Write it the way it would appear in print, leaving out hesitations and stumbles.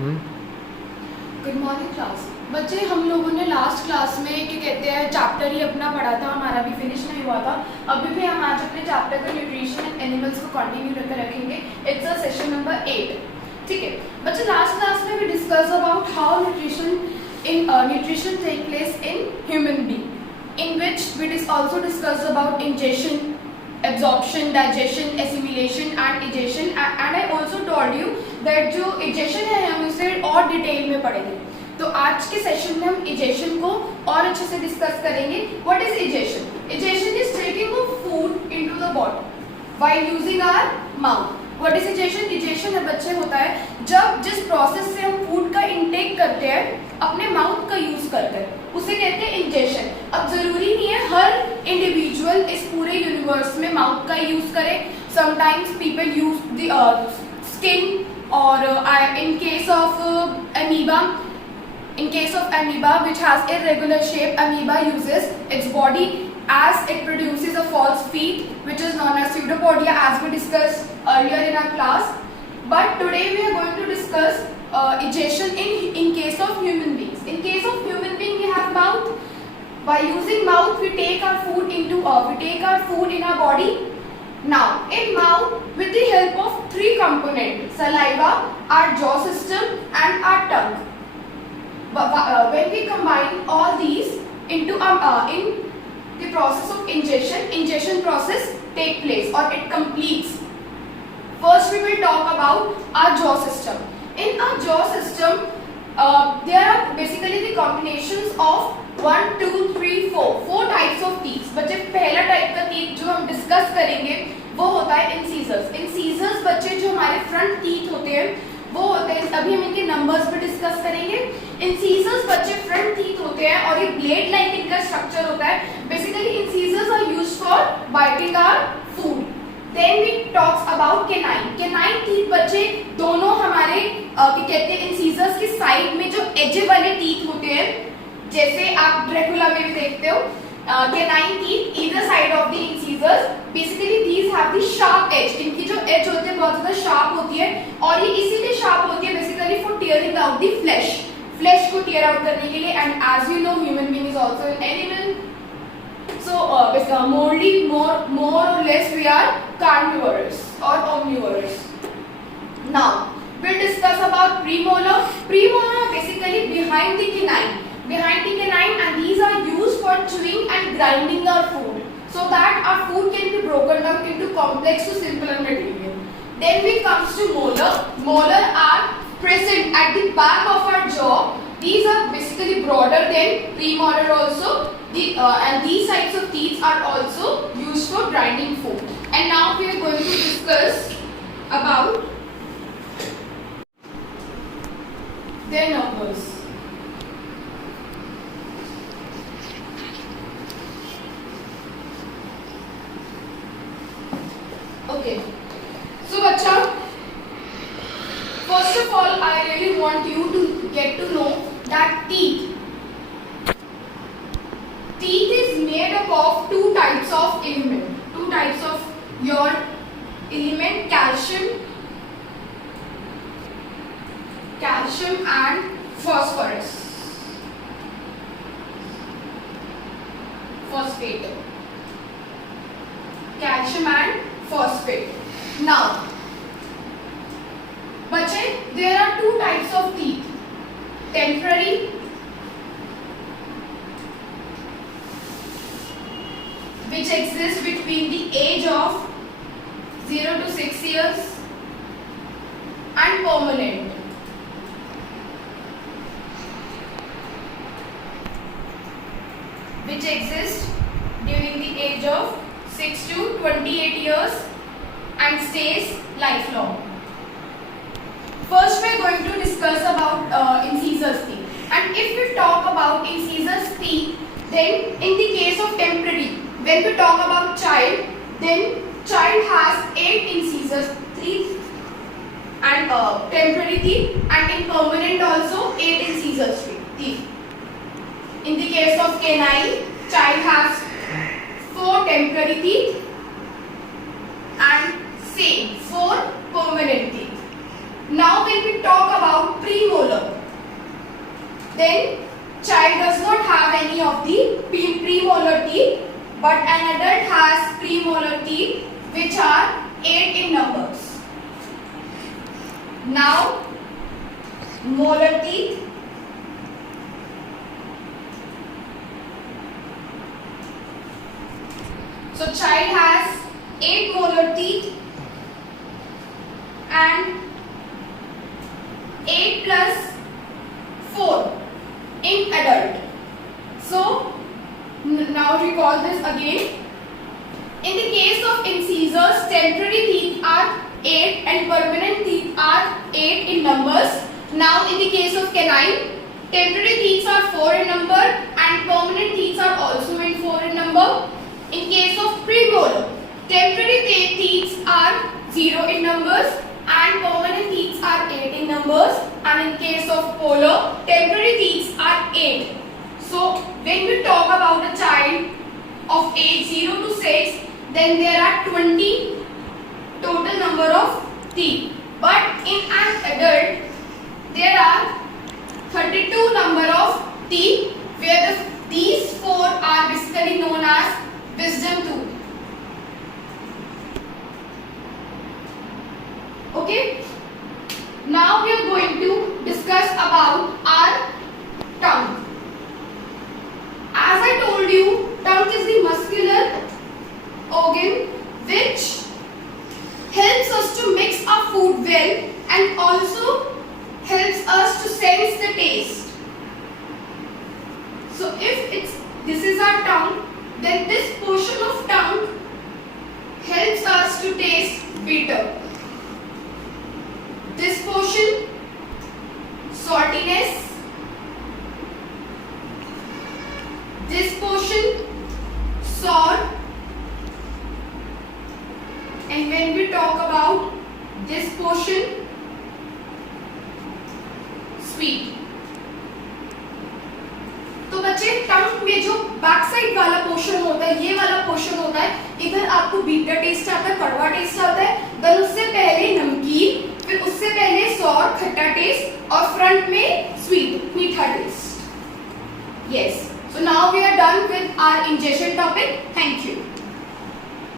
Good morning class. बच्चे, हम लोगों ने लास्ट क्लास में क्या कहते हैं चैप्टर ही अपना पढ़ा था, हमारा भी फिनिश नहीं हुआ था। अभी भी हम आज अपने चैप्टर का न्यूट्रिशन एंड एनिमल्स को कंटिन्यू करके रखेंगे। It's a session number 8। ठीक है बच्चे, लास्ट क्लास में we discuss about how nutrition take place in human being, in which we also discussed about ingestion, absorption, digestion, assimilation and egestion, and I also told you that जो egestion है हम उसे और detail में पढ़ेंगे। तो आज के सेशन में हम egestion को और अच्छे से डिस्कस करेंगे। What is egestion? Egestion is taking of food into the body while using our mouth. What is egestion? Egestion है बच्चे होता है जब जिस प्रोसेस से हम फूड का इंटेक करते हैं अपने माउथ का यूज करते हैं, उसे कहते हैं इंजेक्शन। अब जरूरी नहीं है हर इंडिविजुअल इस पूरे यूनिवर्स में माउथ का यूज करे। Sometimes people use the skin, और in case of amoeba which has irregular shape, amoeba uses its body as it produces a false feet which is known as pseudopodia, as we discussed earlier in our class. But today we are going to discuss egestion in case of human beings. In case of human being, we have mouth. By using mouth, we take our food in our body. Now, in mouth, with the help of three components: saliva, our jaw system, and our tongue. When we combine all these into in the process of ingestion process take place or it completes. First, we will talk about our jaw system. In our jaw system, there are basically the combinations of 1, 2, 3, 4 types of teeth. बच्चे, पहला type का teeth जो हम discuss करेंगे वो होता है incisors. Incisors बच्चे जो हमारे फ्रंट टीथ होते हैं वो होते हैं, अभी हम इनके नंबर्स पे डिस्कस करेंगे। इंसीजर्स बच्चे फ्रंट टीथ होते हैं और ये ब्लेड लाइक इनका स्ट्रक्चर होता है। Basically incisors are used for biting our food. Then we talks about canine. Canine teeth बच्चे दोनों हमारे क्या कहते हैं इंसीजर्स के साइड में जो एज वाले टीथ होते हैं, जैसे आप ड्रैकुला में भी देखते हो, canine teeth either side of the incisors. Basically these have the sharp edge. इनकी जो एज होती है बहुत ज्यादा शार्प होती है और ये इसीलिए शार्प होती है basically for tearing out the flesh को टीयर आउट करने के लिए। And as you know human being is also an animal. So more or less we are carnivorous or omnivorous. Now we'll discuss about premolar. Premolar are basically behind the canine, and these are used for chewing and grinding our food so that our food can be broken down into complex to simpler material. Then we comes to molar. Molar are present at the back of our jaw. These are basically broader than premolar also. And these types of teeth are also used for grinding food. And now we are going to discuss about their numbers. Okay. So bacha, first of all I really want you to get to know that teeth is made up of two types of your element, calcium and phosphate. Calcium and phosphate. Now बच्चे, there are two types of teeth: temporary which exists between the age of 0 to 6 years, and permanent which exists during the age of 6 to 28 years and stays lifelong. First we are going to discuss about incisors teeth. And if we talk about incisors teeth, then in the case of temporary, when we talk about child, then child has 8 incisors teeth and temporary teeth, and in permanent also 8 incisors teeth. In the case of canine, child has 4 temporary teeth and same 4 permanent teeth. Now when we talk about premolar, then child does not have any of the premolar teeth, but an adult has premolar teeth which are 8 in numbers. Now molar teeth. So child has 8 molar teeth and 8 plus 4 in adult. So now recall this again. In the case of incisors, temporary teeth are 8 and permanent teeth are 8 in numbers. Now in the case of canine, temporary teeth are 4 in number and permanent teeth are also in 4 in number. In case of premolar, temporary teeth are 0 in numbers and permanent teeth are 8 in numbers. And in case of polar, temporary teeth are 8. So when we talk about a child of age 0 to 6, then there are 20 total number of teeth. But in an adult, there are 32 number of teeth, where these 4 are basically known as wisdom tooth. Okay. Now we are going to discuss about our tongue. As I told you, tongue is the muscular organ which helps us to mix our food well and also helps us to sense the taste. So if this is our tongue, then this portion of tongue helps us to taste bitter. This portion, saltiness. This portion, sour. And when we talk about this portion, sweet. तो बच्चे टंग में जो back side वाला portion होता है, ये वाला portion होता है, इधर आपको बीटर टेस्ट आता है, कड़वा टेस्ट आता है, देन उससे पहले नमकीन, फिर उससे पहले सॉर खट्टा टेस्ट और फ्रंट में स्वीट मीठा test. Yes. So now we are done with our ingestion topic. Thank you.